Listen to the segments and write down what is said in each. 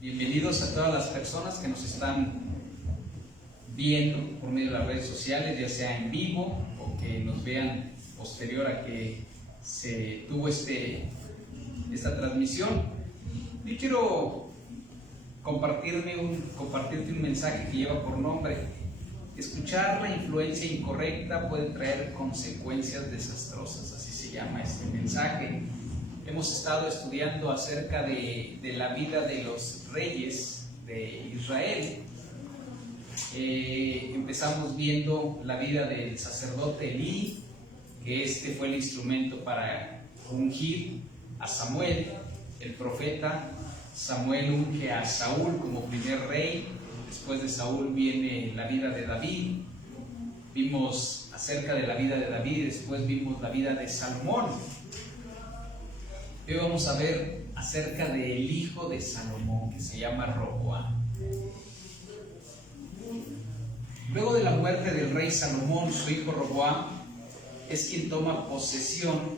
Bienvenidos a todas las personas que nos están viendo por medio de las redes sociales, ya sea en vivo o que nos vean posterior a que se tuvo esta transmisión. Yo quiero compartirte un mensaje que lleva por nombre: escuchar la influencia incorrecta puede traer consecuencias desastrosas. Así se llama este mensaje. Hemos estado estudiando acerca de la vida de los reyes de Israel. Empezamos viendo la vida del sacerdote Elí, que este fue el instrumento para ungir a Samuel, el profeta. Samuel unge a Saúl como primer rey. Después de Saúl viene la vida de David. Vimos acerca de la vida de David y después vimos la vida de Salomón. Hoy vamos a ver acerca del hijo de Salomón, que se llama Roboam. Luego de la muerte del rey Salomón, su hijo Roboam es quien toma posición,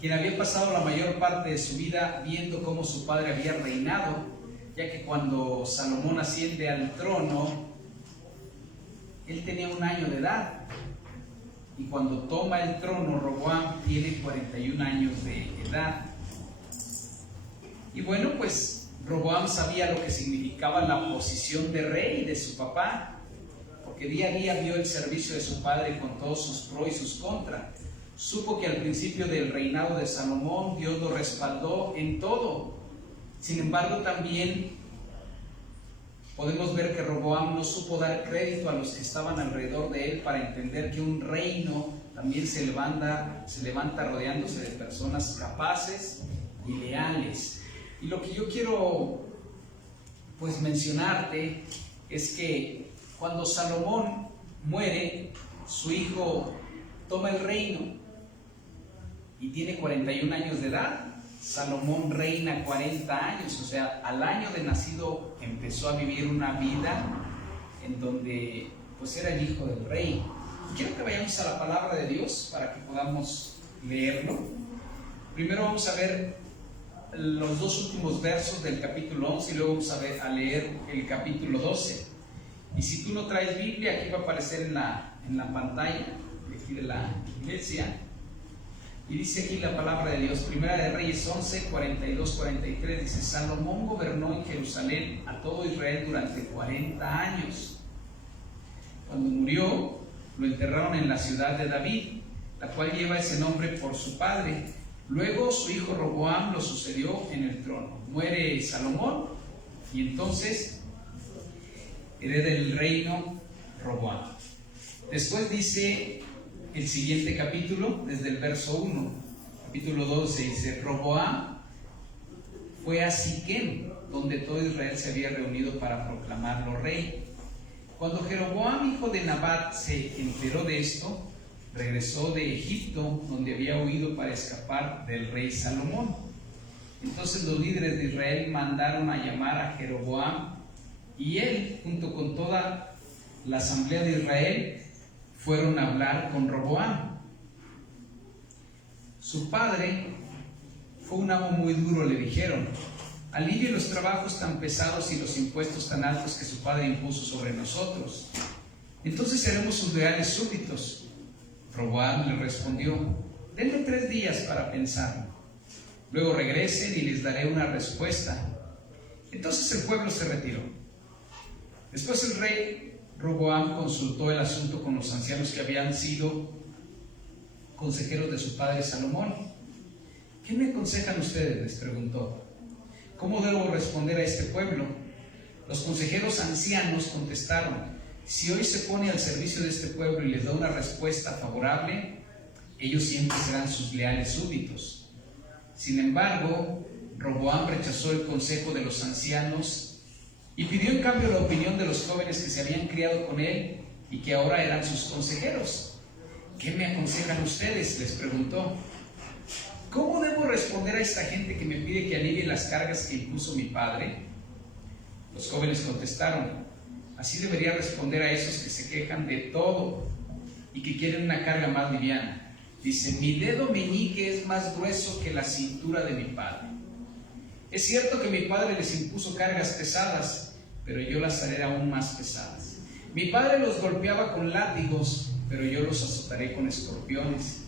quien había pasado la mayor parte de su vida viendo cómo su padre había reinado, ya que cuando Salomón asciende al trono, él tenía 1 año de edad. Y cuando toma el trono, Roboam tiene 41 años de edad. Y bueno, pues Roboam sabía lo que significaba la posición de rey de su papá, porque día a día vio el servicio de su padre con todos sus pros y sus contras. Supo que al principio del reinado de Salomón Dios lo respaldó en todo. Sin embargo, también podemos ver que Roboam no supo dar crédito a los que estaban alrededor de él para entender que un reino también se levanta rodeándose de personas capaces y leales. Y lo que yo quiero mencionarte es que cuando Salomón muere, su hijo toma el reino y tiene 41 años de edad. Salomón reina 40 años, o sea, al año de nacido empezó a vivir una vida en donde pues era el hijo del rey. Quiero que vayamos a la palabra de Dios para que podamos leerlo. Primero vamos a ver los 2 últimos versos del capítulo 11 y luego vamos a leer el capítulo 12. Y si tú no traes Biblia, aquí va a aparecer en la pantalla de aquí de la iglesia. Y dice aquí la palabra de Dios, Primera de Reyes 11, 42-43, dice: Salomón gobernó en Jerusalén a todo Israel durante 40 años. Cuando murió, lo enterraron en la ciudad de David, la cual lleva ese nombre por su padre. Luego su hijo Roboam lo sucedió en el trono. Muere Salomón y entonces hereda el reino Roboam. Después dice el siguiente capítulo, desde el verso 1, capítulo 12, dice: Roboam fue a Siquem, donde todo Israel se había reunido para proclamarlo rey. Cuando Jeroboam, hijo de Nabat, se enteró de esto, regresó de Egipto, donde había huido para escapar del rey Salomón. Entonces los líderes de Israel mandaron a llamar a Jeroboam, y él, junto con toda la asamblea de Israel, fueron a hablar con Roboam. Su padre fue un amo muy duro, le dijeron: alivie los trabajos tan pesados y los impuestos tan altos que su padre impuso sobre nosotros. Entonces seremos sus leales súbditos. Roboam le respondió: denme 3 días para pensarlo. Luego regresen y les daré una respuesta. Entonces el pueblo se retiró. Después el rey Roboam consultó el asunto con los ancianos que habían sido consejeros de su padre Salomón. ¿Qué me aconsejan ustedes?, les preguntó. ¿Cómo debo responder a este pueblo? Los consejeros ancianos contestaron: si hoy se pone al servicio de este pueblo y les da una respuesta favorable, ellos siempre serán sus leales súbditos. Sin embargo, Roboam rechazó el consejo de los ancianos y pidió en cambio la opinión de los jóvenes que se habían criado con él y que ahora eran sus consejeros. ¿Qué me aconsejan ustedes?, les preguntó. ¿Cómo debo responder a esta gente que me pide que alivie las cargas que impuso mi padre? Los jóvenes contestaron: así debería responder a esos que se quejan de todo y que quieren una carga más liviana. Dice: mi dedo meñique es más grueso que la cintura de mi padre. Es cierto que mi padre les impuso cargas pesadas, pero yo las haré aún más pesadas. Mi padre los golpeaba con látigos, pero yo los azotaré con escorpiones.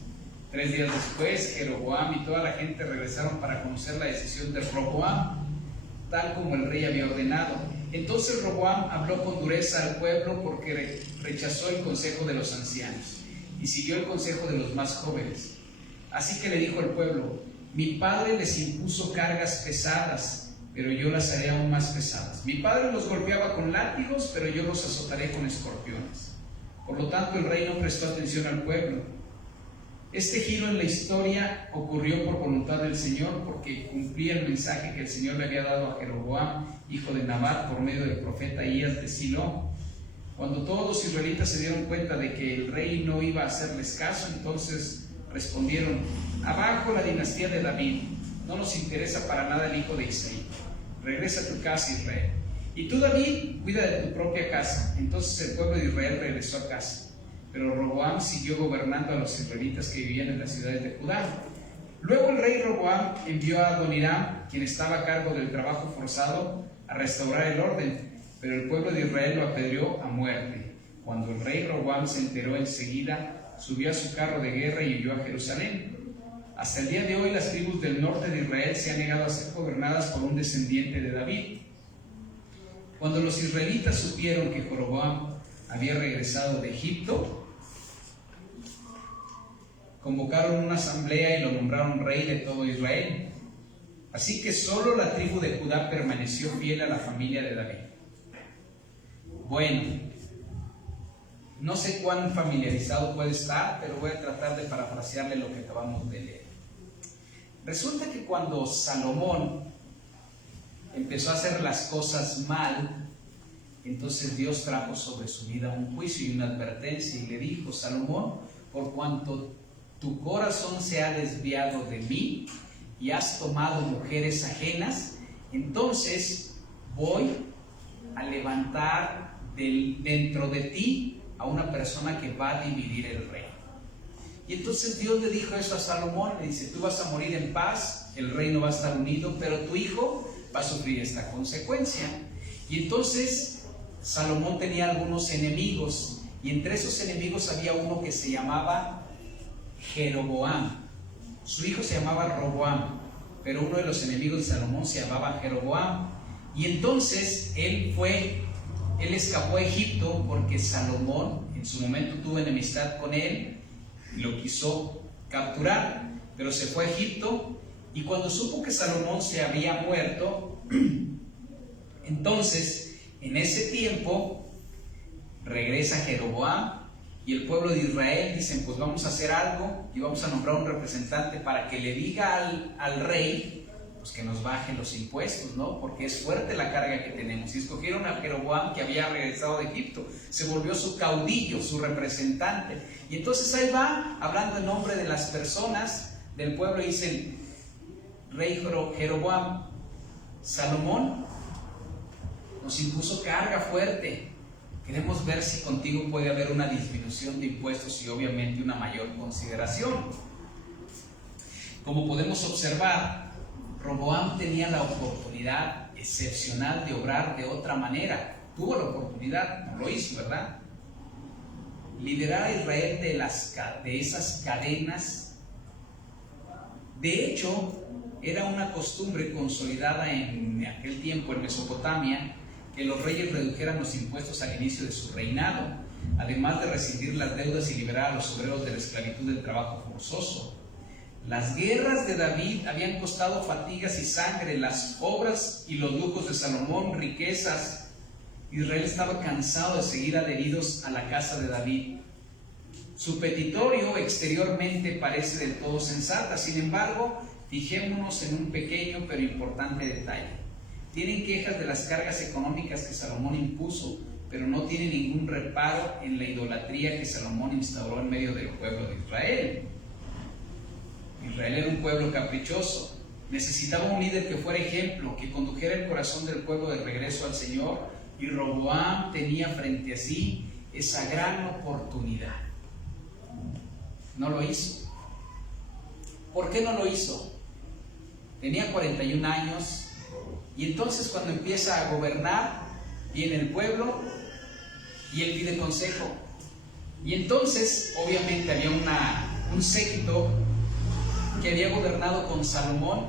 3 días después, Jeroboam y toda la gente regresaron para conocer la decisión de Roboam, tal como el rey había ordenado. Entonces Roboam habló con dureza al pueblo porque rechazó el consejo de los ancianos y siguió el consejo de los más jóvenes. Así que le dijo al pueblo: mi padre les impuso cargas pesadas, pero yo las haré aún más pesadas. Mi padre los golpeaba con látigos, pero yo los azotaré con escorpiones. Por lo tanto, el rey no prestó atención al pueblo. Este giro en la historia ocurrió por voluntad del Señor, porque cumplía el mensaje que el Señor le había dado a Jeroboam, hijo de Nabat, por medio del profeta Ahías de Silo. Cuando todos los israelitas se dieron cuenta de que el rey no iba a hacerles caso, entonces respondieron: abajo la dinastía de David, no nos interesa para nada el hijo de Isaí. Regresa a tu casa, Israel. Y tú, David, cuida de tu propia casa. Entonces el pueblo de Israel regresó a casa. Pero Roboam siguió gobernando a los israelitas que vivían en las ciudades de Judá. Luego el rey Roboam envió a Adoniram, quien estaba a cargo del trabajo forzado, a restaurar el orden, pero el pueblo de Israel lo apedreó a muerte. Cuando el rey Roboam se enteró, enseguida subió a su carro de guerra y huyó a Jerusalén. Hasta el día de hoy las tribus del norte de Israel se han negado a ser gobernadas por un descendiente de David. Cuando los israelitas supieron que Jeroboam había regresado de Egipto, convocaron una asamblea y lo nombraron rey de todo Israel. Así que solo la tribu de Judá permaneció fiel a la familia de David. Bueno, no sé cuán familiarizado puede estar, pero voy a tratar de parafrasearle lo que acabamos de leer. Resulta que cuando Salomón empezó a hacer las cosas mal, entonces Dios trajo sobre su vida un juicio y una advertencia y le dijo: Salomón, por cuanto tu corazón se ha desviado de mí y has tomado mujeres ajenas, entonces voy a levantar dentro de ti a una persona que va a dividir el reino. Y entonces Dios le dijo eso a Salomón, le dice: tú vas a morir en paz, el reino va a estar unido, pero tu hijo va a sufrir esta consecuencia. Y entonces Salomón tenía algunos enemigos, y entre esos enemigos había uno que se llamaba Jeroboam. Su hijo se llamaba Roboam, pero uno de los enemigos de Salomón se llamaba Jeroboam. Y entonces él escapó a Egipto porque Salomón en su momento tuvo enemistad con él y lo quiso capturar, pero se fue a Egipto. Y cuando supo que Salomón se había muerto, entonces en ese tiempo regresa Jeroboam y el pueblo de Israel dicen: pues vamos a hacer algo y vamos a nombrar un representante para que le diga al rey pues que nos baje los impuestos, ¿no? Porque es fuerte la carga que tenemos. Y escogieron a Jeroboam, que había regresado de Egipto, se volvió su caudillo, su representante. Y entonces ahí va hablando en nombre de las personas del pueblo y dicen: rey Jeroboam, Salomón nos impuso carga fuerte. Queremos ver si contigo puede haber una disminución de impuestos y obviamente una mayor consideración. Como podemos observar, Roboam tenía la oportunidad excepcional de obrar de otra manera. Tuvo la oportunidad, no lo hizo, ¿verdad? Liberar a Israel de esas cadenas. De hecho, era una costumbre consolidada en aquel tiempo en Mesopotamia que los reyes redujeran los impuestos al inicio de su reinado, además de rescindir las deudas y liberar a los obreros de la esclavitud del trabajo forzoso. Las guerras de David habían costado fatigas y sangre, las obras y los lujos de Salomón, riquezas. Israel estaba cansado de seguir adheridos a la casa de David. Su petitorio exteriormente parece del todo sensata, sin embargo, fijémonos en un pequeño pero importante detalle. Tienen quejas de las cargas económicas que Salomón impuso, pero no tienen ningún reparo en la idolatría que Salomón instauró en medio del pueblo de Israel. Israel era un pueblo caprichoso, necesitaba un líder que fuera ejemplo, que condujera el corazón del pueblo de regreso al Señor, y Roboam tenía frente a sí esa gran oportunidad. No lo hizo. ¿Por qué no lo hizo? Tenía 41 años, Y entonces cuando empieza a gobernar, viene el pueblo y él pide consejo. Y entonces, obviamente, había un séquito que había gobernado con Salomón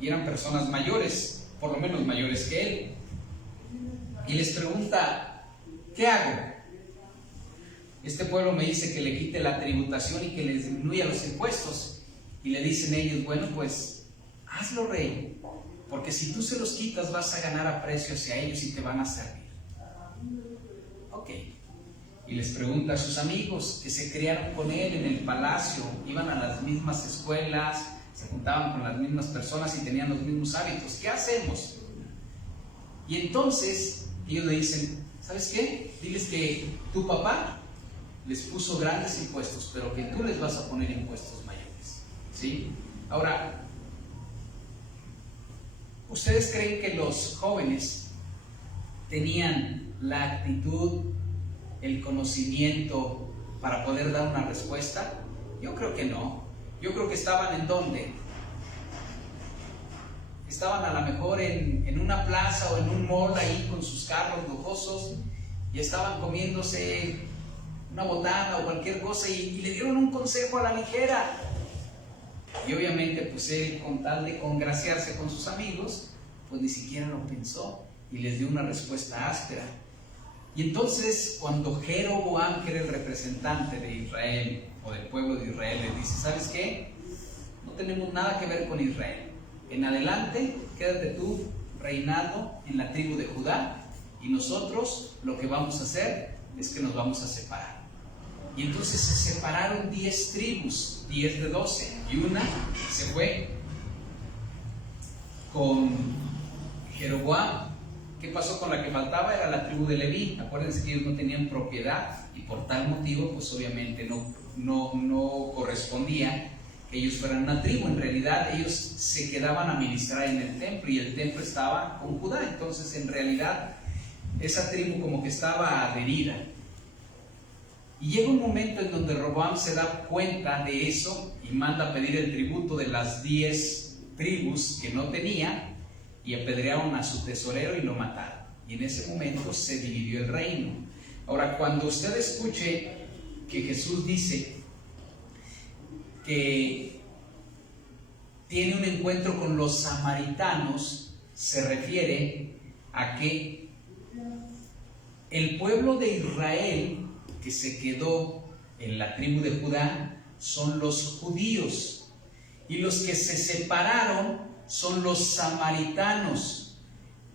y eran personas mayores, por lo menos mayores que él. Y les pregunta, ¿qué hago? Este pueblo me dice que le quite la tributación y que le disminuya los impuestos. Y le dicen ellos, bueno, pues hazlo, rey, porque si tú se los quitas vas a ganar aprecio hacia ellos y te van a servir. Ok. Y les pregunta a sus amigos que se criaron con él en el palacio, iban a las mismas escuelas, se juntaban con las mismas personas y tenían los mismos hábitos. ¿Qué hacemos? Y entonces ellos le dicen, ¿sabes qué? Diles que tu papá les puso grandes impuestos, pero que tú les vas a poner impuestos mayores, ¿sí? Ahora, ¿ustedes creen que los jóvenes tenían la actitud, el conocimiento para poder dar una respuesta? Yo creo que no. Yo creo que estaban ¿en dónde? Estaban a lo mejor en una plaza o en un mall ahí con sus carros lujosos y estaban comiéndose una botana o cualquier cosa y le dieron un consejo a la ligera. Y obviamente pues él, con tal de congraciarse con sus amigos, pues ni siquiera lo pensó y les dio una respuesta áspera. Y entonces cuando Jeroboam, que era el representante de Israel o del pueblo de Israel, le dice, ¿sabes qué? No tenemos nada que ver con Israel. En adelante, quédate tú reinando en la tribu de Judá y nosotros lo que vamos a hacer es que nos vamos a separar. Y entonces se separaron 10 tribus, 10 de 12, y una se fue con Jeroboam. ¿Qué pasó con la que faltaba? Era la tribu de Leví. Acuérdense que ellos no tenían propiedad y por tal motivo, pues obviamente no correspondía que ellos fueran una tribu. En realidad ellos se quedaban a ministrar en el templo y el templo estaba con Judá. Entonces en realidad esa tribu como que estaba adherida. Y llega un momento en donde Roboam se da cuenta de eso y manda a pedir el tributo de las 10 tribus que no tenía y apedrearon a su tesorero y lo mataron. Y en ese momento se dividió el reino. Ahora, cuando usted escuche que Jesús dice que tiene un encuentro con los samaritanos, se refiere a que el pueblo de Israel que se quedó en la tribu de Judá son los judíos y los que se separaron son los samaritanos.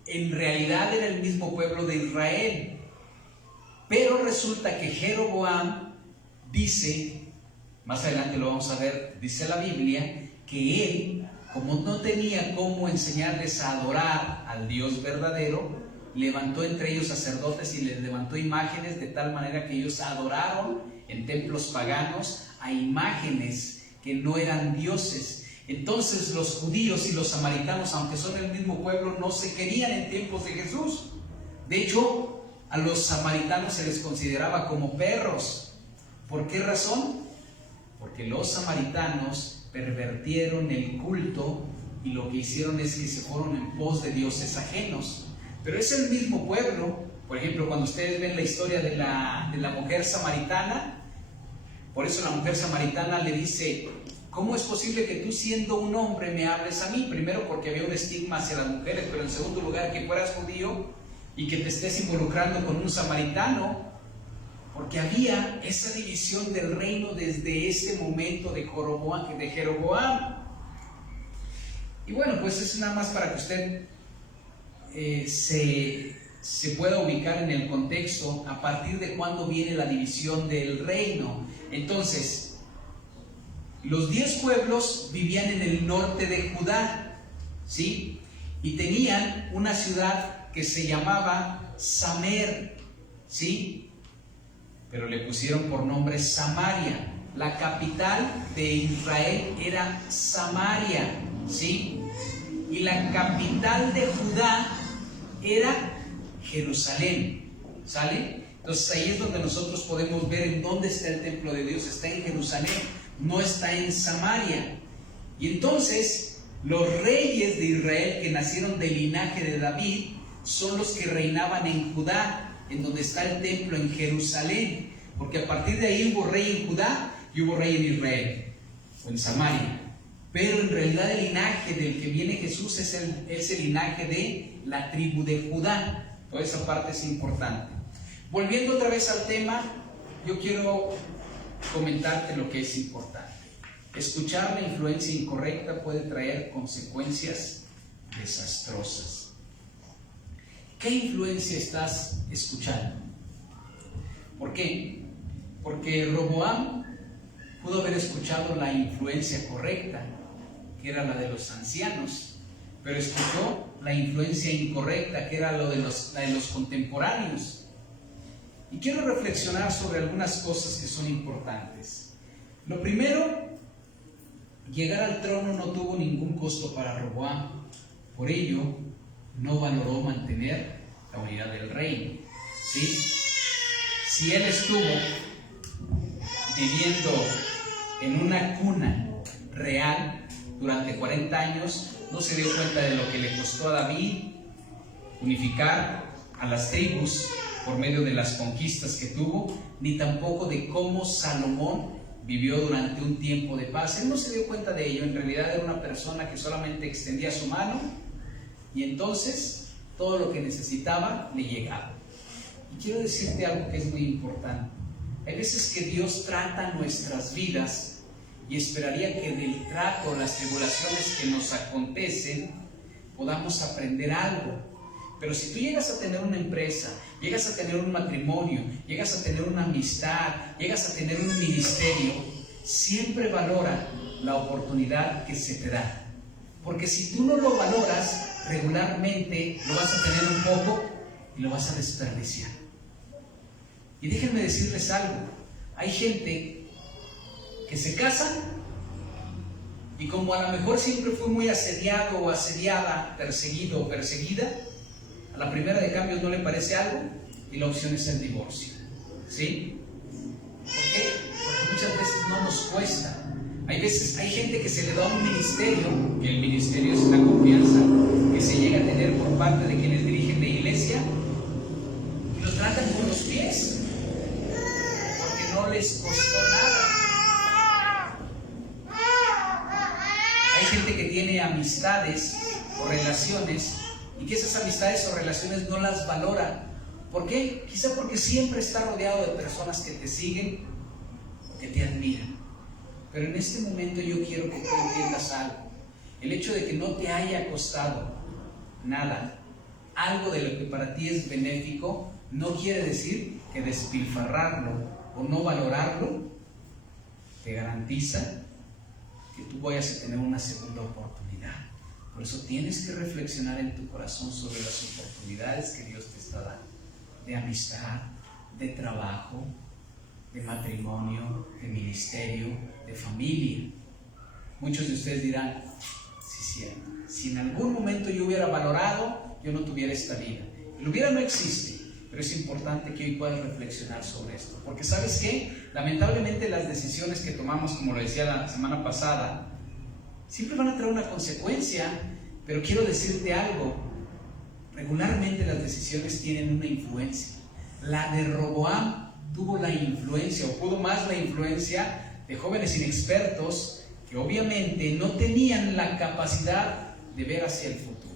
En realidad era el mismo pueblo de Israel, pero resulta que Jeroboam dice, más adelante lo vamos a ver, dice la Biblia, que él, como no tenía cómo enseñarles a adorar al Dios verdadero, levantó entre ellos sacerdotes y les levantó imágenes de tal manera que ellos adoraron en templos paganos a imágenes que no eran dioses. Entonces los judíos y los samaritanos, aunque son el mismo pueblo, no se querían en tiempos de Jesús. De hecho, a los samaritanos se les consideraba como perros. ¿Por qué razón? Porque los samaritanos pervertieron el culto y lo que hicieron es que se fueron en pos de dioses ajenos. Pero es el mismo pueblo. Por ejemplo, cuando ustedes ven la historia de la mujer samaritana, por eso la mujer samaritana le dice, ¿cómo es posible que tú siendo un hombre me hables a mí? Primero porque había un estigma hacia las mujeres, pero en segundo lugar que fueras judío y que te estés involucrando con un samaritano, porque había esa división del reino desde ese momento de Jeroboam. Y bueno, pues es nada más para que usted se pueda ubicar en el contexto a partir de cuándo viene la división del reino. Entonces, los 10 pueblos vivían en el norte de Judá, ¿sí? Y tenían una ciudad que se llamaba Samer, ¿sí? Pero le pusieron por nombre Samaria. La capital de Israel era Samaria, ¿sí? Y la capital de Judá era Jerusalén, ¿sale? Entonces ahí es donde nosotros podemos ver en dónde está el templo de Dios. Está en Jerusalén, no está en Samaria. Y entonces Los reyes de Israel que nacieron del linaje de David son los que reinaban en Judá, en donde está el templo en Jerusalén, porque a partir de ahí hubo rey en Judá y hubo rey en Israel, o en Samaria. Pero en realidad el linaje del que viene Jesús es el linaje de la tribu de Judá. Toda esa parte es importante. Volviendo otra vez al tema, yo quiero comentarte lo que es importante. Escuchar la influencia incorrecta puede traer consecuencias desastrosas. ¿Qué influencia estás escuchando? ¿Por qué? Porque Roboam pudo haber escuchado la influencia correcta, que era la de los ancianos, pero escuchó la influencia incorrecta, que era la de los contemporáneos. Y quiero reflexionar sobre algunas cosas que son importantes. Lo primero, llegar al trono no tuvo ningún costo para Roboam. Por ello, no valoró mantener la unidad del reino. ¿Sí? Si él estuvo viviendo en una cuna real durante 40 años, no se dio cuenta de lo que le costó a David unificar a las tribus por medio de las conquistas que tuvo, ni tampoco de cómo Salomón vivió durante un tiempo de paz. Él no se dio cuenta de ello. En realidad era una persona que solamente extendía su mano y entonces todo lo que necesitaba le llegaba. Y quiero decirte algo que es muy importante. Hay veces que Dios trata nuestras vidas y esperaría que del trato, las tribulaciones que nos acontecen, podamos aprender algo. Pero si tú llegas a tener una empresa, llegas a tener un matrimonio, llegas a tener una amistad, llegas a tener un ministerio, siempre valora la oportunidad que se te da. Porque si tú no lo valoras, regularmente lo vas a tener un poco y lo vas a desperdiciar. Y déjenme decirles algo, hay gente que se casa y como a lo mejor siempre fue muy asediado o asediada, perseguido o perseguida, a la primera de cambio no le parece algo y la opción es el divorcio. ¿Sí? ¿Por qué? Porque muchas veces no nos cuesta. Hay gente que se le da un ministerio, que el ministerio es la confianza que se llega a tener por parte de quienes dirigen la iglesia, y lo tratan con los pies, porque no les costó nada. Hay gente que tiene amistades o relaciones y que esas amistades o relaciones no las valora. ¿Por qué? Quizá porque siempre está rodeado de personas que te siguen o que te admiran. Pero en este momento yo quiero que tú entiendas algo. El hecho de que no te haya costado nada, algo de lo que para ti es benéfico, no quiere decir que despilfarrarlo o no valorarlo te garantiza que tú vayas a tener una segunda oportunidad. Por eso tienes que reflexionar en tu corazón sobre las oportunidades que Dios te está dando, de amistad, de trabajo, de matrimonio, de ministerio, de familia. Muchos de ustedes dirán, sí, si en algún momento yo hubiera valorado, yo no tuviera esta vida. El hubiera no existe, pero es importante que hoy puedas reflexionar sobre esto. Porque ¿sabes qué? Lamentablemente las decisiones que tomamos, como lo decía la semana pasada, siempre van a traer una consecuencia, pero quiero decirte algo. Regularmente las decisiones tienen una influencia. La de Roboam tuvo la influencia, o pudo más la influencia de jóvenes inexpertos que obviamente no tenían la capacidad de ver hacia el futuro.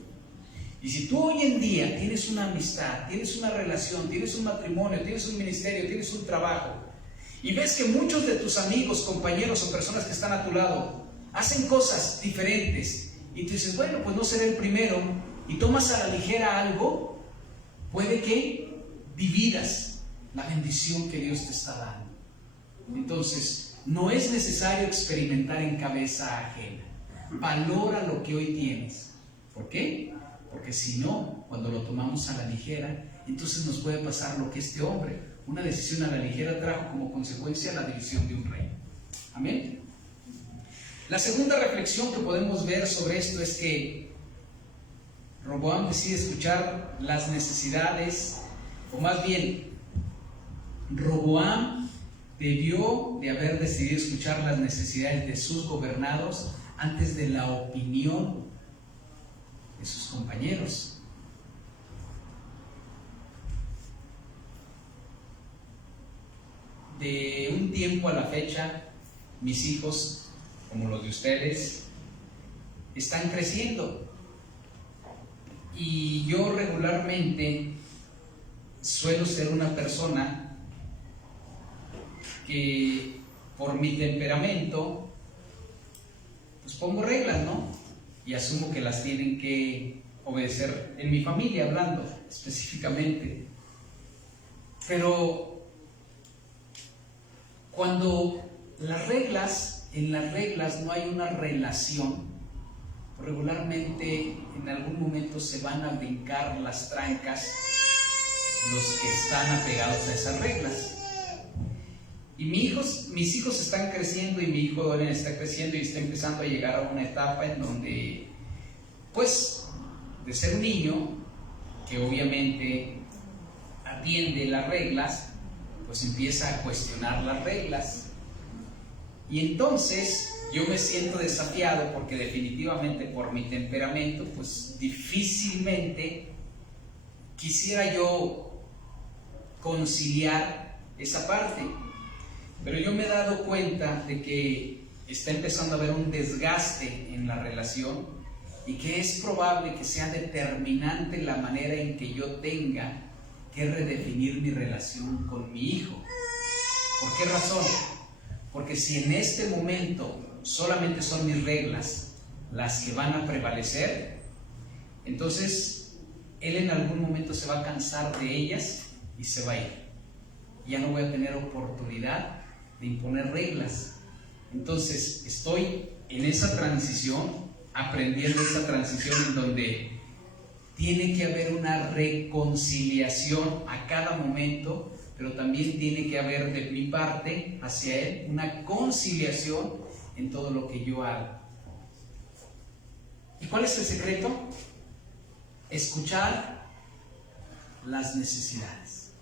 Y si tú hoy en día tienes una amistad, tienes una relación, tienes un matrimonio, tienes un ministerio, tienes un trabajo, y ves que muchos de tus amigos, compañeros o personas que están a tu lado hacen cosas diferentes, y tú dices, bueno, pues no seré el primero, y tomas a la ligera algo, puede que dividas la bendición que Dios te está dando. Entonces, no es necesario experimentar en cabeza ajena. Valora lo que hoy tienes. ¿Por qué? Porque si no, cuando lo tomamos a la ligera, entonces nos puede pasar lo que este hombre, una decisión a la ligera, trajo como consecuencia la división de un reino. Amén. La segunda reflexión que podemos ver sobre esto es que Roboam decide escuchar las necesidades, o más bien, Roboam debió de haber decidido escuchar las necesidades de sus gobernados antes de la opinión de sus compañeros. De un tiempo a la fecha, mis hijos, como los de ustedes, están creciendo. Y yo regularmente suelo ser una persona que por mi temperamento pues pongo reglas, ¿no? Y asumo que las tienen que obedecer en mi familia, hablando específicamente. Pero cuando en las reglas no hay una relación, regularmente en algún momento se van a brincar las trancas los que están apegados a esas reglas. Y mis hijos están creciendo, y mi hijo Dorian está creciendo y está empezando a llegar a una etapa en donde, pues, de ser un niño que obviamente atiende las reglas, pues empieza a cuestionar las reglas. Y entonces yo me siento desafiado porque definitivamente por mi temperamento, pues difícilmente quisiera yo conciliar esa parte. Pero yo me he dado cuenta de que está empezando a haber un desgaste en la relación y que es probable que sea determinante la manera en que yo tenga que redefinir mi relación con mi hijo. ¿Por qué razón? Porque si en este momento solamente son mis reglas las que van a prevalecer, entonces él en algún momento se va a cansar de ellas y se va a ir. Ya no voy a tener oportunidad de imponer reglas. Entonces estoy en esa transición, aprendiendo esa transición en donde tiene que haber una reconciliación a cada momento, pero también tiene que haber de mi parte hacia él una conciliación en todo lo que yo hago. ¿Y cuál es el secreto? Escuchar las necesidades.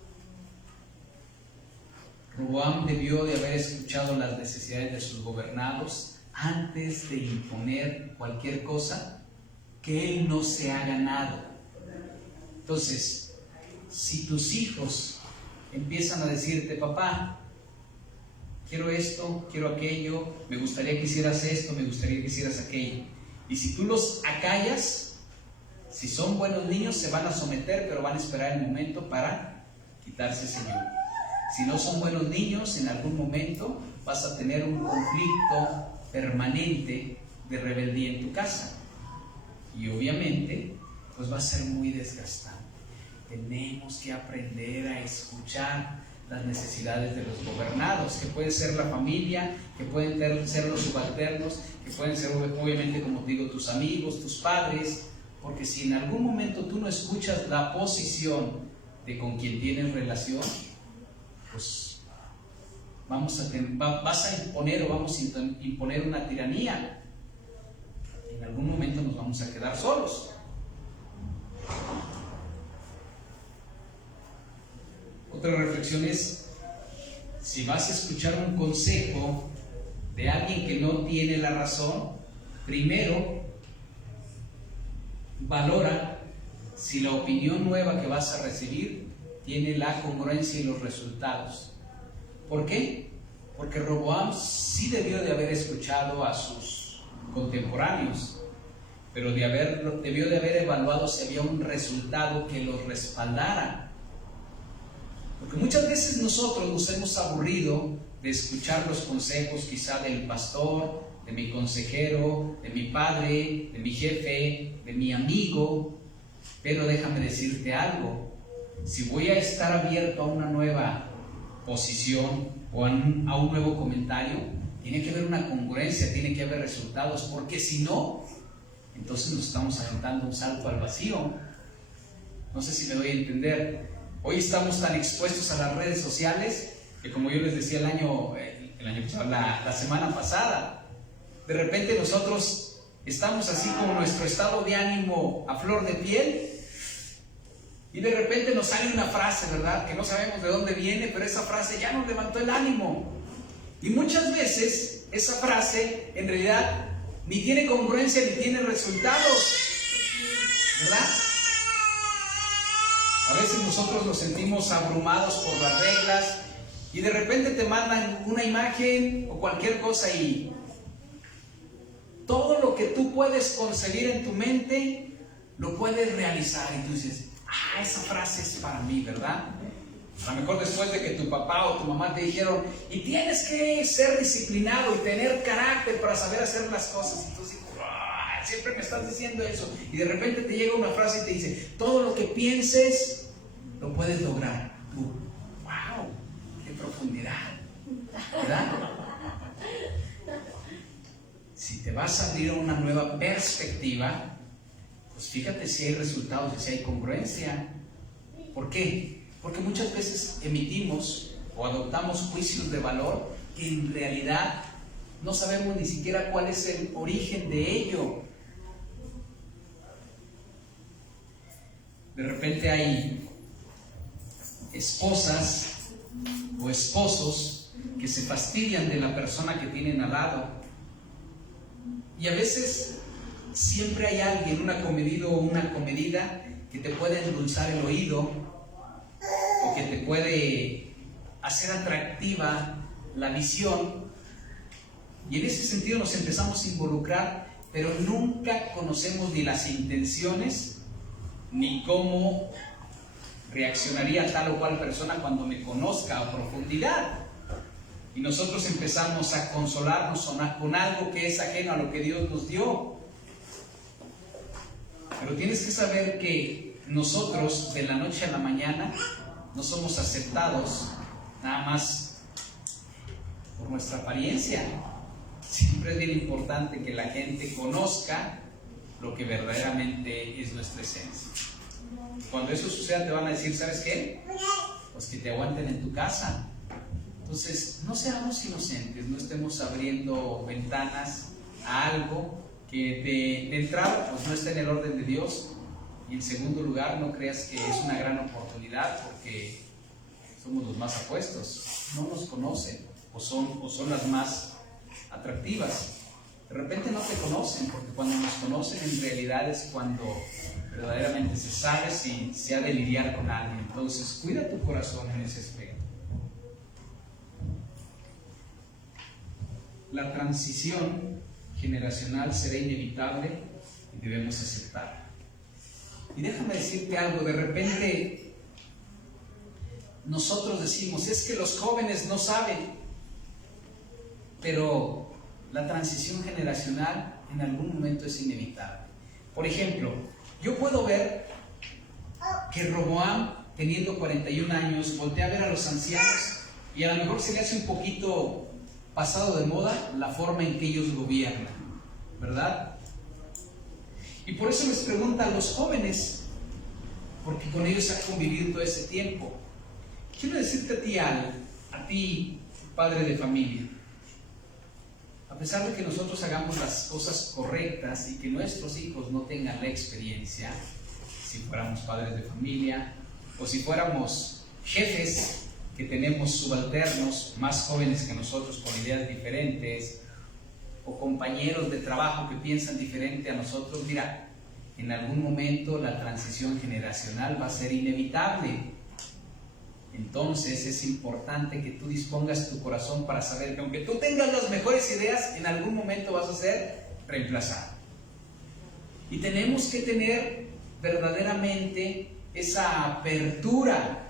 Roboam debió de haber escuchado las necesidades de sus gobernados antes de imponer cualquier cosa que él no se ha ganado. Entonces, si tus hijos empiezan a decirte: papá, quiero esto, quiero aquello, me gustaría que hicieras esto, me gustaría que hicieras aquello, y si tú los acallas, si son buenos niños se van a someter, pero van a esperar el momento para quitarse ese yugo. Si no son buenos niños, en algún momento vas a tener un conflicto permanente de rebeldía en tu casa, y obviamente pues va a ser muy desgastante. Tenemos que aprender a escuchar las necesidades de los gobernados, que puede ser la familia, que pueden ser los subalternos, que pueden ser obviamente, como te digo, tus amigos, tus padres, porque si en algún momento tú no escuchas la posición de con quien tienes relación, pues vas a imponer o vamos a imponer una tiranía. En algún momento nos vamos a quedar solos. Otra reflexión es: si vas a escuchar un consejo de alguien que no tiene la razón, primero valora si la opinión nueva que vas a recibir tiene la congruencia y los resultados. ¿Por qué? Porque Roboam sí debió de haber escuchado a sus contemporáneos, pero debió de haber evaluado si había un resultado que los respaldara. Porque muchas veces nosotros nos hemos aburrido de escuchar los consejos quizá del pastor, de mi consejero, de mi padre, de mi jefe, de mi amigo. Pero déjame decirte algo: si voy a estar abierto a una nueva posición o a un nuevo comentario, tiene que haber una congruencia, tiene que haber resultados, porque si no, entonces nos estamos aventando un salto al vacío. No sé si me doy a entender. Hoy estamos tan expuestos a las redes sociales que, como yo les decía la semana pasada, de repente nosotros estamos así como nuestro estado de ánimo a flor de piel, y de repente nos sale una frase, ¿verdad?, que no sabemos de dónde viene, pero esa frase ya nos levantó el ánimo. Y muchas veces esa frase en realidad ni tiene congruencia, ni tiene resultados, ¿verdad? A veces nosotros nos sentimos abrumados por las reglas y de repente te mandan una imagen o cualquier cosa y todo lo que tú puedes concebir en tu mente lo puedes realizar. Y tú dices, esa frase es para mí, ¿verdad? A lo mejor después de que tu papá o tu mamá te dijeron, y tienes que ser disciplinado y tener carácter para saber hacer las cosas. Y tú dices, siempre me estás diciendo eso. Y de repente te llega una frase y te dice, todo lo que pienses lo puedes lograr. Tú, wow, qué profundidad, ¿verdad? Si te vas a abrir a una nueva perspectiva, pues fíjate si hay resultados y si hay congruencia. ¿Por qué? Porque muchas veces emitimos o adoptamos juicios de valor que en realidad no sabemos ni siquiera cuál es el origen de ello. De repente hay esposas o esposos que se fastidian de la persona que tienen al lado. Y a veces siempre hay alguien, un acomedido o una acomedida, que te puede endulzar el oído o que te puede hacer atractiva la visión. Y en ese sentido nos empezamos a involucrar, pero nunca conocemos ni las intenciones ni cómo reaccionaría tal o cual persona cuando me conozca a profundidad. Y nosotros empezamos a consolarnos con algo que es ajeno a lo que Dios nos dio. Pero tienes que saber que nosotros de la noche a la mañana no somos aceptados nada más por nuestra apariencia. Siempre es bien importante que la gente conozca lo que verdaderamente es nuestra esencia. Cuando eso suceda te van a decir, ¿sabes qué? Pues que te aguanten en tu casa. Entonces, no seamos inocentes, no estemos abriendo ventanas a algo que de entrada pues no está en el orden de Dios, y en segundo lugar no creas que es una gran oportunidad porque somos los más apuestos, no nos conocen o son las más atractivas. De repente no te conocen, porque cuando nos conocen en realidad es cuando verdaderamente se sabe si se ha de lidiar con alguien. Entonces cuida tu corazón en ese aspecto. La transición generacional será inevitable y debemos aceptarla. Y déjame decirte algo, de repente nosotros decimos, es que los jóvenes no saben, pero la transición generacional en algún momento es inevitable. Por ejemplo, yo puedo ver que Roboam, teniendo 41 años, voltea a ver a los ancianos y a lo mejor se le hace un poquito pasado de moda la forma en que ellos gobiernan, ¿verdad? Y por eso les pregunta a los jóvenes, porque con ellos ha convivido todo ese tiempo. Quiero decirte a ti, padre de familia, a pesar de que nosotros hagamos las cosas correctas y que nuestros hijos no tengan la experiencia, si fuéramos padres de familia o si fuéramos jefes que tenemos subalternos más jóvenes que nosotros con ideas diferentes, o compañeros de trabajo que piensan diferente a nosotros, mira, en algún momento la transición generacional va a ser inevitable. Entonces es importante que tú dispongas tu corazón para saber que aunque tú tengas las mejores ideas, en algún momento vas a ser reemplazado. Y tenemos que tener verdaderamente esa apertura.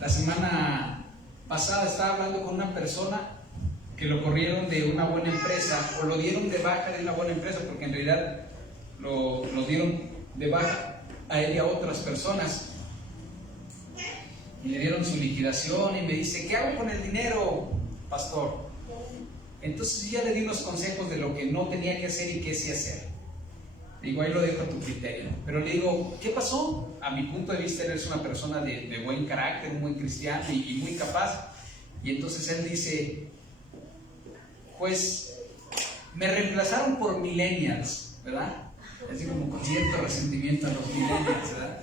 La semana pasada estaba hablando con una persona que lo corrieron de una buena empresa, o lo dieron de baja de una buena empresa, porque en realidad lo dieron de baja a él y a otras personas. Y le dieron su liquidación y me dice, ¿qué hago con el dinero, pastor? Entonces ya le di unos consejos de lo que no tenía que hacer y qué sí hacer. Le digo, ahí lo dejo a tu criterio. Pero le digo, ¿qué pasó? A mi punto de vista, eres una persona de buen carácter, un buen cristiano y muy capaz. Y entonces él dice, pues me reemplazaron por millennials, ¿verdad? Así como con cierto resentimiento a los millennials, ¿verdad?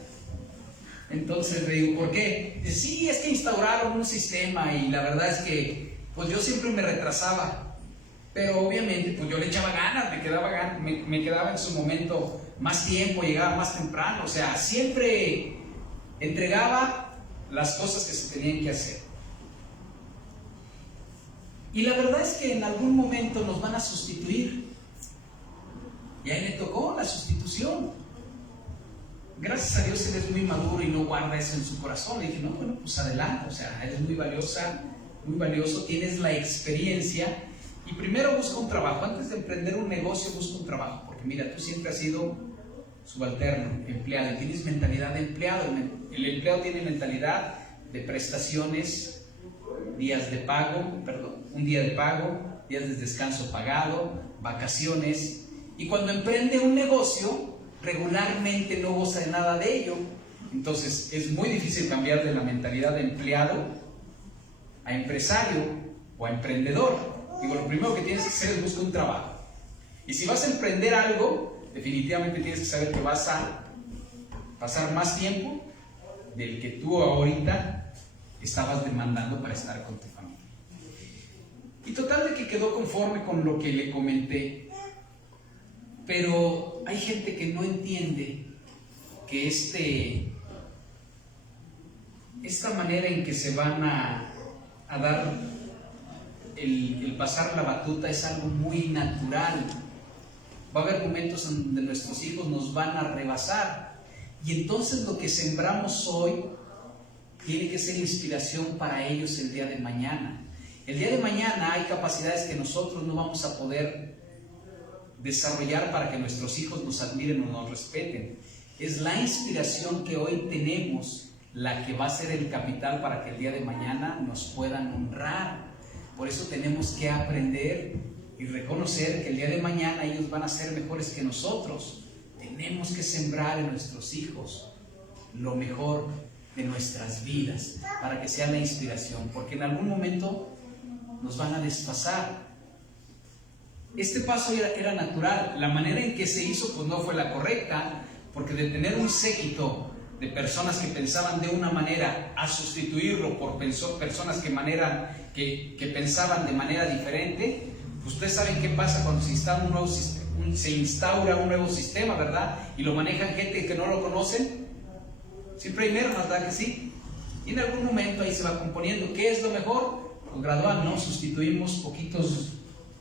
Entonces le digo, ¿por qué? Dice, sí, es que instauraron un sistema y la verdad es que pues yo siempre me retrasaba, Pero obviamente pues yo le echaba ganas, me quedaba en su momento más tiempo, llegaba más temprano, o sea, siempre entregaba las cosas que se tenían que hacer. Y la verdad es que en algún momento nos van a sustituir. Y a él le tocó la sustitución. Gracias a Dios él es muy maduro y no guarda eso en su corazón. Le dije, no, bueno, pues adelante, o sea, eres muy valiosa, muy valioso, tienes la experiencia. Y primero busca un trabajo, antes de emprender un negocio busca un trabajo, porque mira, tú siempre has sido subalterno, empleado, y tienes mentalidad de empleado. El empleado tiene mentalidad de prestaciones, días de pago, un día de pago, días de descanso pagado, vacaciones. Y cuando emprende un negocio, regularmente no goza de nada de ello. Entonces es muy difícil cambiar de la mentalidad de empleado a empresario o a emprendedor. Digo, lo primero que tienes que hacer es buscar un trabajo. Y si vas a emprender algo, definitivamente tienes que saber que vas a pasar más tiempo del que tú ahorita estabas demandando para estar con tu familia. Y total de que quedó conforme con lo que le comenté. Pero hay gente que no entiende que esta manera en que se van a dar el pasar la batuta es algo muy natural. Va a haber momentos en donde nuestros hijos nos van a rebasar. Y entonces lo que sembramos hoy tiene que ser inspiración para ellos el día de mañana. El día de mañana hay capacidades que nosotros no vamos a poder desarrollar para que nuestros hijos nos admiren o nos respeten. Es la inspiración que hoy tenemos la que va a ser el capital para que el día de mañana nos puedan honrar. Por eso tenemos que aprender y reconocer que el día de mañana ellos van a ser mejores que nosotros. Tenemos que sembrar en nuestros hijos lo mejor de nuestras vidas para que sea la inspiración, porque en algún momento nos van a desfasar. Este paso era natural. La manera en que se hizo pues no fue la correcta, porque de tener un séquito de personas que pensaban de una manera a sustituirlo por personas que pensaban de manera diferente, ustedes saben qué pasa cuando se instaura un nuevo sistema, ¿verdad? Y lo manejan gente que no lo conocen. Siempre hay mermas, ¿verdad que sí? Y en algún momento ahí se va componiendo. ¿Qué es lo mejor? Pues gradual, ¿no? Sustituimos poquitos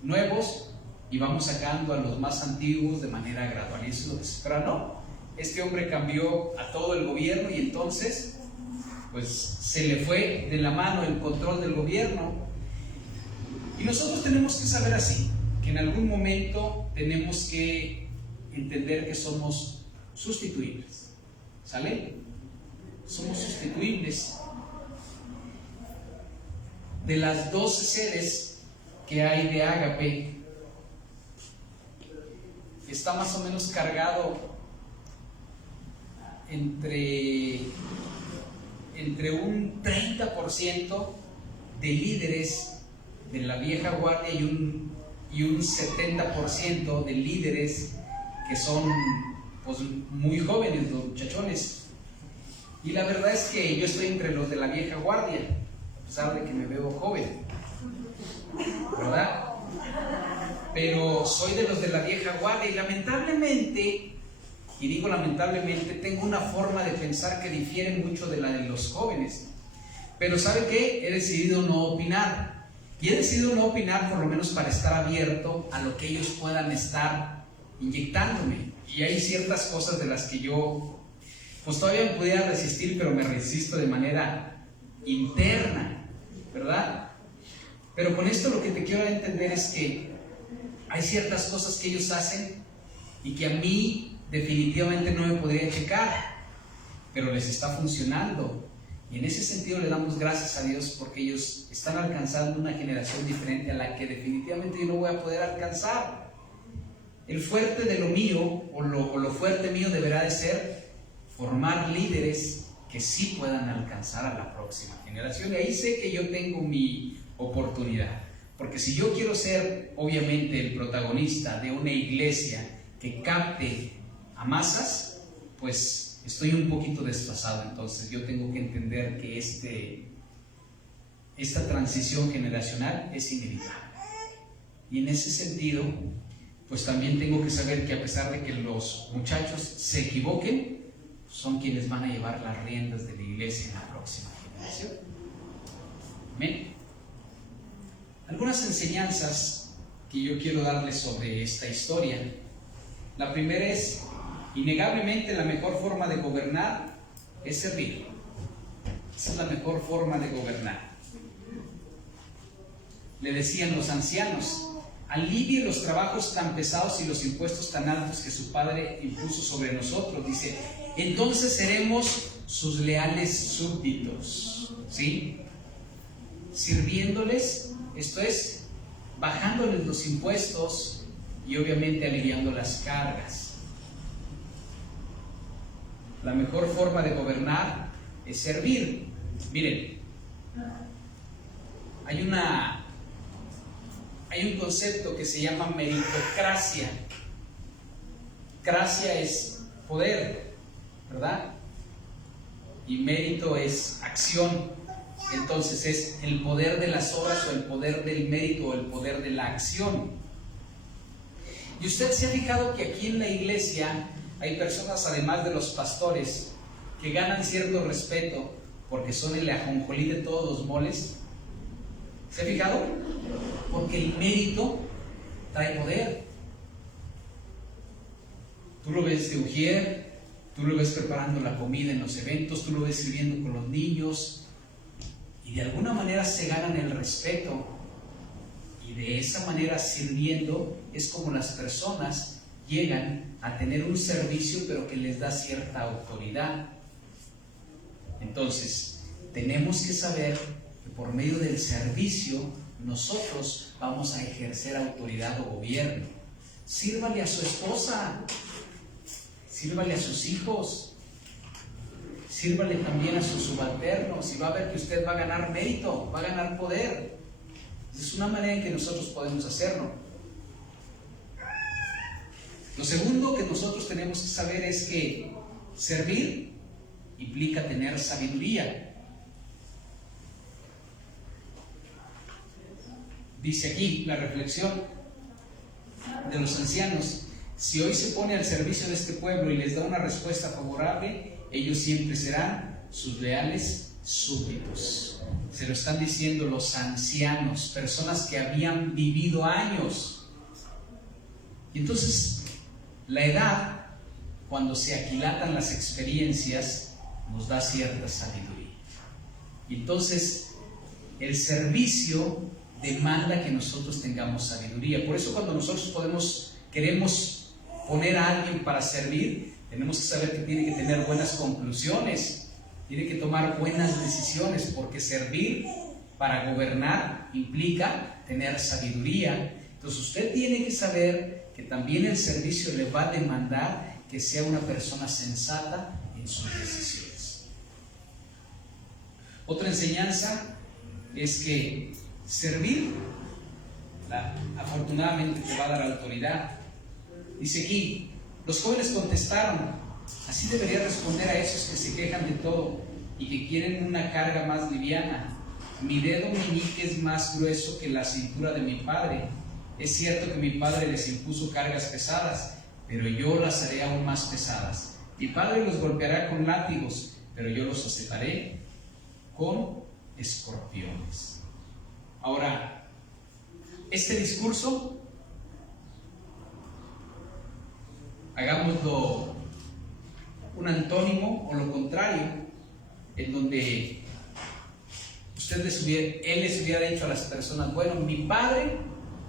nuevos y vamos sacando a los más antiguos de manera gradual. Y eso es lo que se espera, ¿no? Este hombre cambió a todo el gobierno y entonces pues se le fue de la mano el control del gobierno. Y nosotros tenemos que saber así, que en algún momento tenemos que entender que somos sustituibles. ¿Sale? Somos sustituibles. De las 12 sedes que hay de Ágape, está más o menos cargado entre un 30% de líderes de la vieja guardia y un 70% de líderes que son pues muy jóvenes, los muchachones. Y la verdad es que yo estoy entre los de la vieja guardia, a pesar de que me veo joven, ¿verdad? Pero soy de los de la vieja guardia y lamentablemente, y digo lamentablemente, tengo una forma de pensar que difiere mucho de la de los jóvenes. Pero ¿sabe qué? He decidido no opinar. Y he decidido no opinar por lo menos para estar abierto a lo que ellos puedan estar inyectándome. Y hay ciertas cosas de las que yo pues todavía me pudiera resistir, pero me resisto de manera interna, ¿verdad? Pero con esto lo que te quiero entender es que hay ciertas cosas que ellos hacen y que a mí definitivamente no me podría checar, pero les está funcionando. Y en ese sentido le damos gracias a Dios porque ellos están alcanzando una generación diferente a la que definitivamente yo no voy a poder alcanzar. El fuerte de lo mío, o lo fuerte mío deberá de ser formar líderes que sí puedan alcanzar a la próxima generación. Y ahí sé que yo tengo mi oportunidad. Porque si yo quiero ser, obviamente, el protagonista de una iglesia que capte a masas, pues estoy un poquito desfasado. Entonces yo tengo que entender que esta transición generacional es inevitable. Y en ese sentido, pues también tengo que saber que a pesar de que los muchachos se equivoquen, son quienes van a llevar las riendas de la iglesia en la próxima generación. Amén. Algunas enseñanzas que yo quiero darles sobre esta historia. La primera es, innegablemente la mejor forma de gobernar es servir. Esa es la mejor forma de gobernar. Le decían los ancianos, alivie los trabajos tan pesados y los impuestos tan altos que su padre impuso sobre nosotros. Dice, entonces seremos sus leales súbditos. ¿Sí? Sirviéndoles, esto es, bajándoles los impuestos y obviamente aliviando las cargas. La mejor forma de gobernar es servir. Miren, hay un concepto que se llama meritocracia. Cracia es poder, ¿verdad? Y mérito es acción. Entonces es el poder de las obras o el poder del mérito o el poder de la acción. Y usted se ha fijado que aquí en la iglesia hay personas, además de los pastores, que ganan cierto respeto porque son el ajonjolí de todos los moles. ¿Se ha fijado? Porque el mérito trae poder. Tú lo ves de ujier, tú lo ves preparando la comida en los eventos, tú lo ves sirviendo con los niños, y de alguna manera se ganan el respeto. Y de esa manera, sirviendo, es como las personas llegan a tener un servicio, pero que les da cierta autoridad. Entonces, tenemos que saber que por medio del servicio nosotros vamos a ejercer autoridad o gobierno. Sírvale a su esposa, sírvale a sus hijos, sírvale también a sus subalternos, y va a ver que usted va a ganar mérito, va a ganar poder. Es una manera en que nosotros podemos hacerlo. Lo segundo que nosotros tenemos que saber es que servir implica tener sabiduría. Dice aquí la reflexión de los ancianos: si hoy se pone al servicio de este pueblo y les da una respuesta favorable, ellos siempre serán sus leales súbditos. Se lo están diciendo los ancianos, personas que habían vivido años. Y entonces, la edad, cuando se aquilatan las experiencias, nos da cierta sabiduría. Y entonces, el servicio demanda que nosotros tengamos sabiduría. Por eso, cuando nosotros queremos poner a alguien para servir, tenemos que saber que tiene que tener buenas conclusiones, tiene que tomar buenas decisiones, porque servir para gobernar implica tener sabiduría. Entonces usted tiene que saber que también el servicio le va a demandar que sea una persona sensata en sus decisiones. Otra enseñanza es que servir afortunadamente te va a dar autoridad. Dice aquí, los jóvenes contestaron: así debería responder a esos que se quejan de todo y que quieren una carga más liviana. Mi dedo meñique es más grueso que la cintura de mi padre. Es cierto que mi padre les impuso cargas pesadas, pero yo las haré aún más pesadas. Mi padre los golpeará con látigos, pero yo los azotaré con escorpiones. Ahora, este discurso, hagámoslo un antónimo o lo contrario, en donde él les hubiera dicho a las personas: bueno, mi padre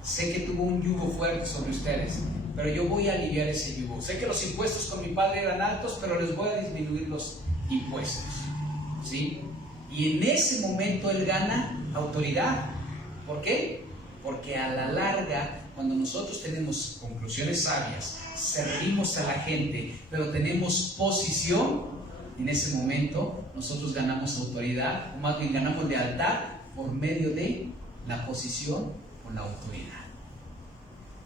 sé que tuvo un yugo fuerte sobre ustedes, pero yo voy a aliviar ese yugo. Sé que los impuestos con mi padre eran altos, pero les voy a disminuir los impuestos, ¿sí? Y en ese momento él gana autoridad. ¿Por qué? Porque a la larga, cuando nosotros tenemos conclusiones sabias, servimos a la gente, pero tenemos posición, en ese momento nosotros ganamos autoridad, o más bien ganamos lealtad por medio de la posición o la autoridad.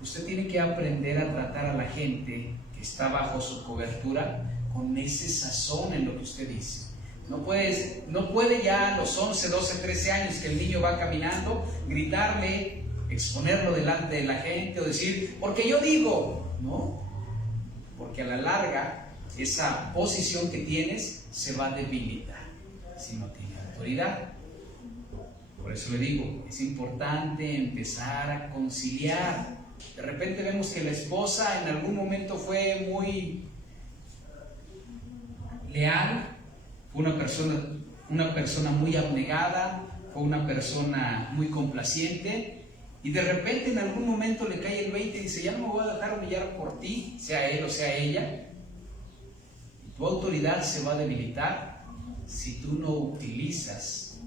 Usted tiene que aprender a tratar a la gente que está bajo su cobertura con ese sazón en lo que usted dice. No puede ya a los 11, 12, 13 años que el niño va caminando gritarle exponerlo delante de la gente o decir, porque yo digo, no, porque a la larga esa posición que tienes se va a debilitar si no tienes autoridad. Por eso le digo, es importante empezar a conciliar. De repente vemos que la esposa en algún momento fue muy leal, fue una persona muy abnegada, fue una persona muy complaciente, y de repente en algún momento le cae el 20 y dice, ya no me voy a dejar humillar por ti, sea él o sea ella. Y tu autoridad se va a debilitar si tú no utilizas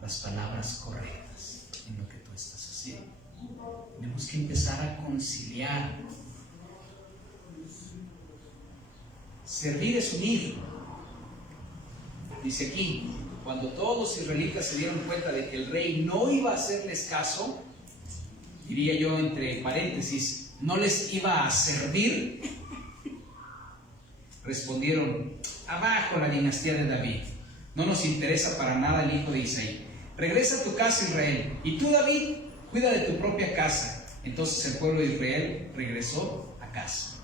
las palabras correctas en lo que tú estás haciendo. Tenemos que empezar a conciliar. Servir es unir. Dice aquí, cuando todos los israelitas se dieron cuenta de que el rey no iba a hacerles caso, diría yo entre paréntesis, no les iba a servir, respondieron, abajo la dinastía de David, no nos interesa para nada el hijo de Isaí. Regresa a tu casa, Israel, y tú, David, cuida de tu propia casa. Entonces el pueblo de Israel regresó a casa.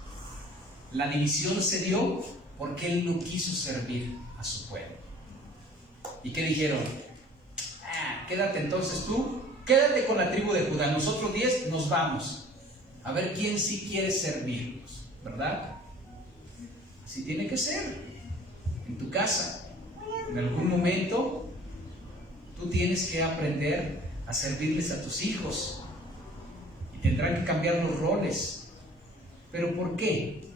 La división se dio porque él no quiso servir a su pueblo. ¿Y qué dijeron? Quédate entonces tú, quédate con la tribu de Judá, nosotros 10 nos vamos. A ver quién sí quiere servirnos, ¿verdad? Así tiene que ser. En tu casa, en algún momento, tú tienes que aprender a servirles a tus hijos. Y tendrán que cambiar los roles. ¿Pero por qué?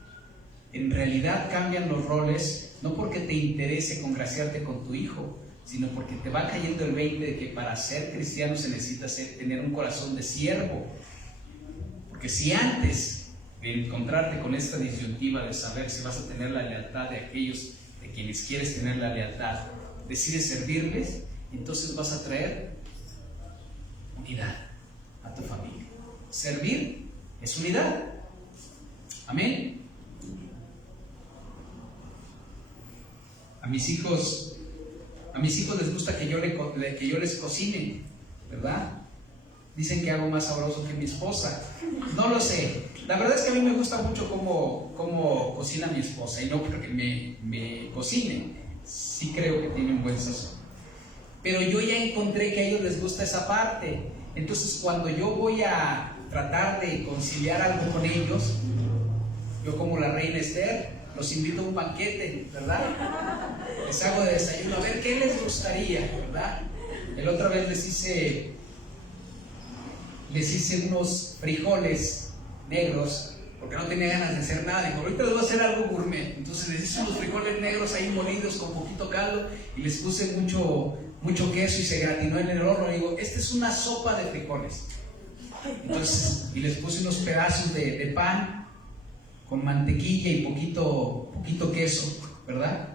En realidad cambian los roles no porque te interese congraciarte con tu hijo, sino porque te va cayendo el 20 de que para ser cristiano se necesita tener un corazón de siervo. Porque si antes de encontrarte con esta disyuntiva de saber si vas a tener la lealtad de aquellos de quienes quieres tener la lealtad, decides servirles, entonces vas a traer unidad a tu familia. Servir es unidad. Amén. A mis hijos les gusta que yo les cocine, ¿verdad? Dicen que hago más sabroso que mi esposa. No lo sé. La verdad es que a mí me gusta mucho cómo cocina mi esposa, y no porque me cocine. Sí creo que tiene un buen sazón. Pero yo ya encontré que a ellos les gusta esa parte. Entonces, cuando yo voy a tratar de conciliar algo con ellos, yo como la reina Esther, los invito a un banquete, ¿verdad? Les hago de desayuno, a ver qué les gustaría, ¿verdad? La otra vez les hice unos frijoles negros, porque no tenía ganas de hacer nada. Digo, ahorita les voy a hacer algo gourmet. Entonces les hice unos frijoles negros ahí molidos con poquito caldo, y les puse mucho queso y se gratinó en el horno. Digo, esta es una sopa de frijoles. Entonces, y les puse unos pedazos de pan con mantequilla y poquito queso, ¿verdad?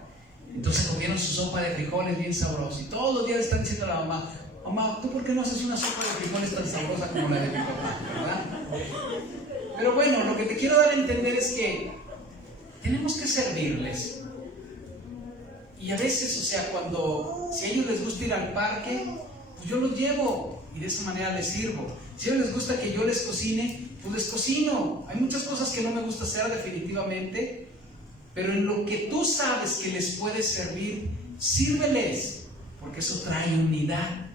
Entonces comieron su sopa de frijoles bien sabrosa, y todos los días le están diciendo a la mamá, mamá, ¿tú por qué no haces una sopa de frijoles tan sabrosa como la de mi papá, verdad? Pero bueno, lo que te quiero dar a entender es que tenemos que servirles. Y a veces, o sea, si a ellos les gusta ir al parque, pues yo los llevo y de esa manera les sirvo. Si a ellos les gusta que yo les cocine, pues les cocino. Hay muchas cosas que no me gusta hacer definitivamente, pero en lo que tú sabes que les puedes servir, sírveles, porque eso trae unidad.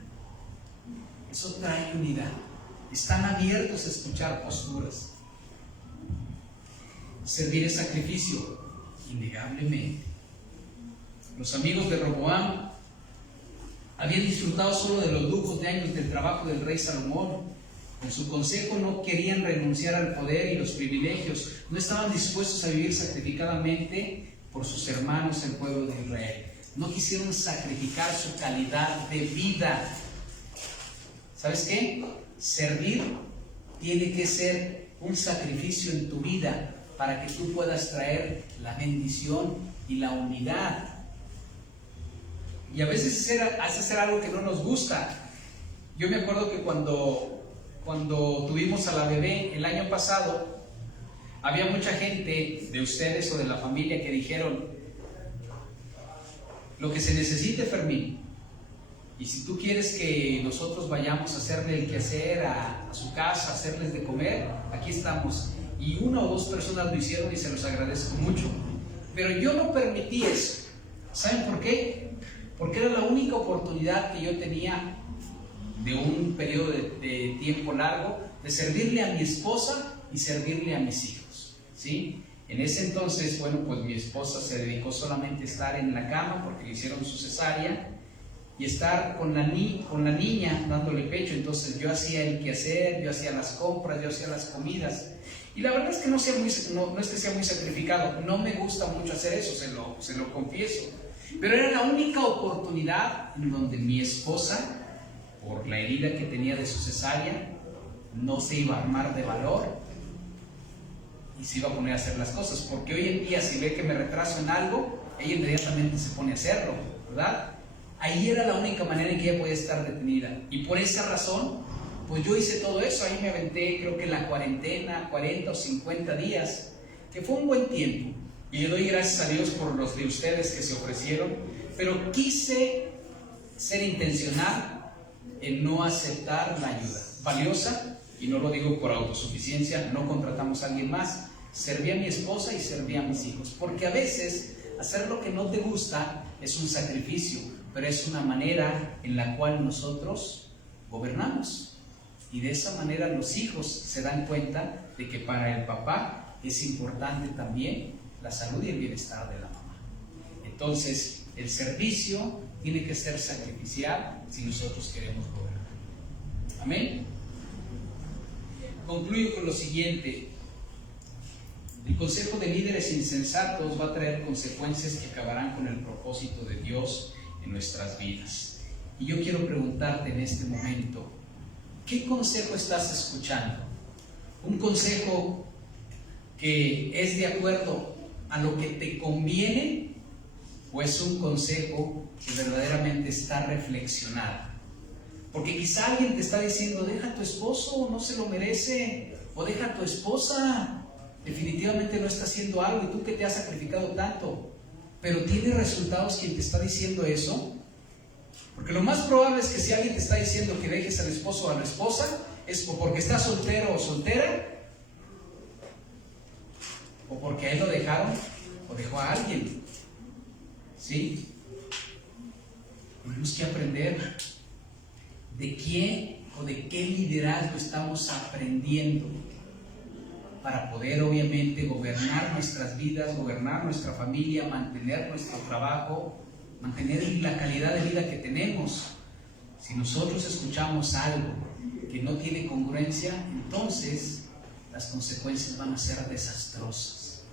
Eso trae unidad. Están abiertos a escuchar posturas. Servir es sacrificio, innegablemente. Los amigos de Roboam habían disfrutado solo de los lujos de años del trabajo del rey Salomón. Con su consejo no querían renunciar al poder y los privilegios. No estaban dispuestos a vivir sacrificadamente por sus hermanos, el pueblo de Israel. No quisieron sacrificar su calidad de vida. ¿Sabes qué? Servir tiene que ser un sacrificio en tu vida para que tú puedas traer la bendición y la unidad. Y a veces hacer algo que no nos gusta. Yo me acuerdo que cuando tuvimos a la bebé el año pasado, había mucha gente de ustedes o de la familia que dijeron, lo que se necesite, Fermín, Y si tú quieres que nosotros vayamos a hacerle el quehacer a su casa, a hacerles de comer, aquí estamos. Y una o dos personas lo hicieron y se los agradezco mucho. Pero yo no permití eso. ¿Saben por qué? Porque era la única oportunidad que yo tenía de un periodo de tiempo largo de servirle a mi esposa y servirle a mis hijos, ¿sí? En ese entonces, bueno, pues mi esposa se dedicó solamente a estar en la cama porque le hicieron su cesárea y estar con la niña dándole pecho. Entonces yo hacía el quehacer, yo hacía las compras, yo hacía las comidas. Y la verdad es que no es que sea muy sacrificado, no me gusta mucho hacer eso, se lo confieso. Pero era la única oportunidad en donde mi esposa, por la herida que tenía de su cesárea, no se iba a armar de valor y se iba a poner a hacer las cosas. Porque hoy en día, si ve que me retraso en algo, ella inmediatamente se pone a hacerlo, ¿verdad? Ahí era la única manera en que ella podía estar detenida. Y por esa razón, pues yo hice todo eso. Ahí me aventé, creo que en la cuarentena, 40 o 50 días, que fue un buen tiempo. Y le doy gracias a Dios por los de ustedes que se ofrecieron, pero quise ser intencional en no aceptar la ayuda valiosa, y no lo digo por autosuficiencia, no contratamos a alguien más, serví a mi esposa y serví a mis hijos, porque a veces hacer lo que no te gusta es un sacrificio, pero es una manera en la cual nosotros gobernamos, y de esa manera los hijos se dan cuenta de que para el papá es importante también la salud y el bienestar de la mamá. Entonces, el servicio tiene que ser sacrificial si nosotros queremos gobernar. Amén. Concluyo con lo siguiente. El consejo de líderes insensatos va a traer consecuencias que acabarán con el propósito de Dios en nuestras vidas. Y yo quiero preguntarte en este momento, ¿qué consejo estás escuchando? ¿Un consejo que es de acuerdo a lo que te conviene, o es un consejo que verdaderamente está reflexionado? Porque quizá alguien te está diciendo, deja a tu esposo, no se lo merece, o deja a tu esposa, definitivamente no está haciendo algo, y tú que te has sacrificado tanto. Pero ¿tiene resultados quien te está diciendo eso? Porque lo más probable es que si alguien te está diciendo que dejes al esposo o a la esposa, es o porque está soltero o soltera, o porque a él lo dejaron o dejó a alguien. ¿Sí? Tenemos que aprender de quién o de qué liderazgo estamos aprendiendo para poder obviamente gobernar nuestras vidas, gobernar nuestra familia, mantener nuestro trabajo, mantener la calidad de vida que tenemos. Si nosotros escuchamos algo que no tiene congruencia, entonces las consecuencias van a ser desastrosas,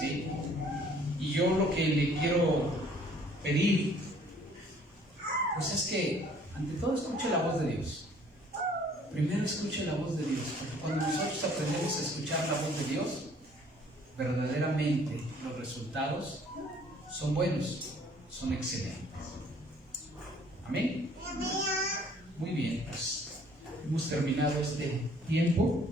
¿sí? Y yo lo que le quiero pedir, pues es que ante todo escuche la voz de Dios. Primero escuche la voz de Dios, porque cuando nosotros aprendemos a escuchar la voz de Dios, verdaderamente los resultados son buenos, son excelentes. Amén. Muy bien, pues hemos terminado este tiempo.